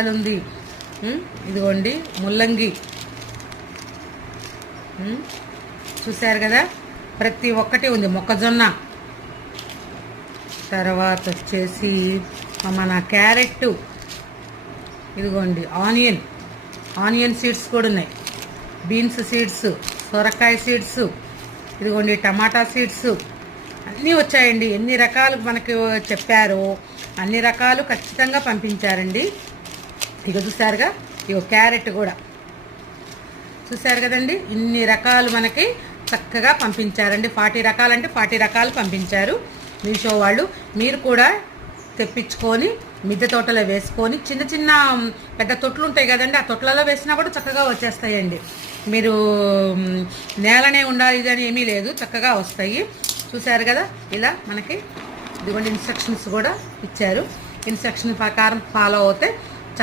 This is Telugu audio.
ఉంది. ఇదిగోండి ముల్లంగి. చూశారు కదా, ప్రతి ఒక్కటి ఉంది. మొక్కజొన్న, తర్వాత వచ్చేసి మన క్యారెట్, ఇదిగోండి ఆనియన్ సీడ్స్ కూడా ఉన్నాయి, బీన్స్ సీడ్స్, సొరకాయ సీడ్స్, ఇదిగోండి టమాటా సీడ్స్ అన్నీ వచ్చాయండి. ఎన్ని రకాలు మనకు చెప్పారో అన్ని రకాలు ఖచ్చితంగా పంపించారండి. ఇక చూసారుగా, ఇక క్యారెట్ కూడా చూసారు కదండి, ఇన్ని రకాలు మనకి చక్కగా పంపించారండి. 40 రకాలంటే 40 రకాలు పంపించారు మీషో వాళ్ళు. మీరు కూడా తెప్పించుకొని మిద్దె తోటలో వేసుకొని, చిన్న చిన్న పెద్ద తొట్లు ఉంటాయి కదండి, ఆ తొట్లలో వేసినా కూడా చక్కగా వచ్చేస్తాయండి. మీరు నేలనే ఉండాలి ఇది అని ఏమీ లేదు, చక్కగా వస్తాయి. చూసారు కదా, ఇలా మనకి ఇదిగోండి ఇన్స్ట్రక్షన్స్ కూడా ఇచ్చారు. ఇన్స్ట్రక్షన్ ప్రకారం ఫాలో అవుతే